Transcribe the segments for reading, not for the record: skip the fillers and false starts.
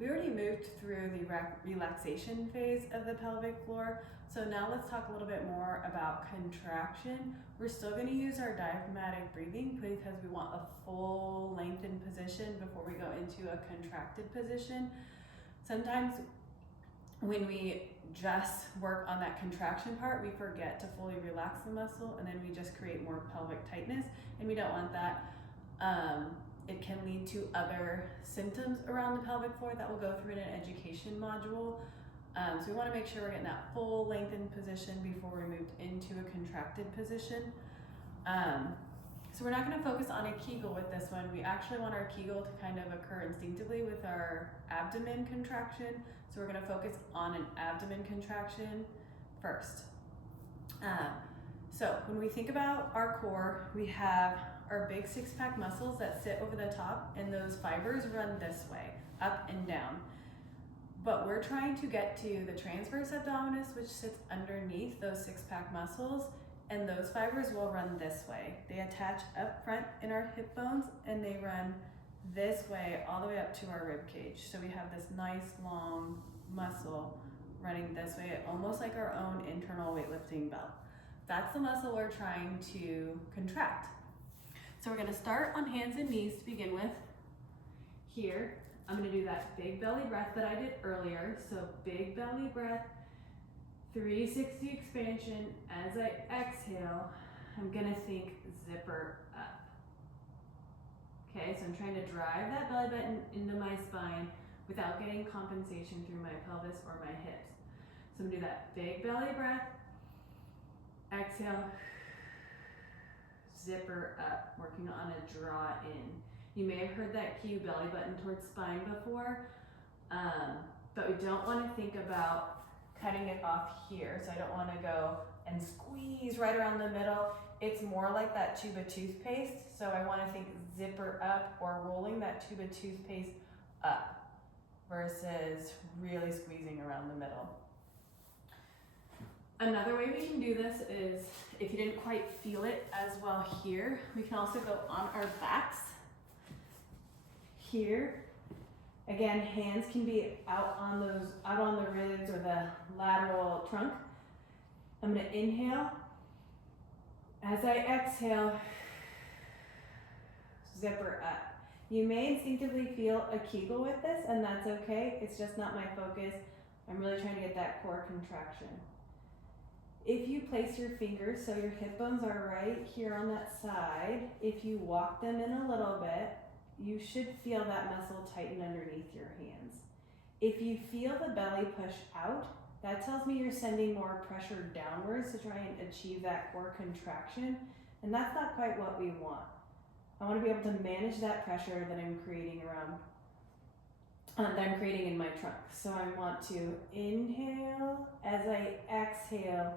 We already moved through the relaxation phase of the pelvic floor, so now let's talk a little bit more about contraction. We're still going to use our diaphragmatic breathing because we want a full lengthened position before we go into a contracted position. Sometimes when we just work on that contraction part, we forget to fully relax the muscle, and then we just create more pelvic tightness, and we don't want that. It can lead to other symptoms around the pelvic floor that we'll go through in an education module. So we want to make sure we're getting that full lengthened position before we moved into a contracted position. So we're not going to focus on a Kegel with this one. We actually want our Kegel to kind of occur instinctively with our abdomen contraction. So we're going to focus on an abdomen contraction first. So when we think about our core, we have our big six-pack muscles that sit over the top, and those fibers run this way, up and down. But we're trying to get to the transverse abdominis, which sits underneath those six-pack muscles, and those fibers will run this way. They attach up front in our hip bones, and they run this way all the way up to our rib cage. So we have this nice long muscle running this way, almost like our own internal weightlifting belt. That's the muscle we're trying to contract. So we're gonna start on hands and knees to begin with. Here, I'm gonna do that big belly breath that I did earlier. So big belly breath, 360 expansion. As I exhale, I'm gonna think zipper up. Okay, so I'm trying to drive that belly button into my spine without getting compensation through my pelvis or my hips. So I'm gonna do that big belly breath, exhale, zipper up, working on a draw in. You may have heard that cue belly button towards spine before, but we don't want to think about cutting it off here. So I don't want to go and squeeze right around the middle. It's more like that tube of toothpaste. So I want to think zipper up or rolling that tube of toothpaste up versus really squeezing around the middle. Another way we can do this is, if you didn't quite feel it as well here, we can also go on our backs. Here, again, hands can be out on the ribs or the lateral trunk. I'm gonna inhale. As I exhale, zipper up. You may instinctively feel a Kegel with this, and that's okay. It's just not my focus. I'm really trying to get that core contraction. If you place your fingers so your hip bones are right here on that side, if you walk them in a little bit, you should feel that muscle tighten underneath your hands. If you feel the belly push out, that tells me you're sending more pressure downwards to try and achieve that core contraction, and that's not quite what we want. I want to be able to manage that pressure that I'm creating in my trunk. So I want to inhale. As I exhale,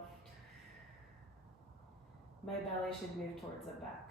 my belly should move towards the back.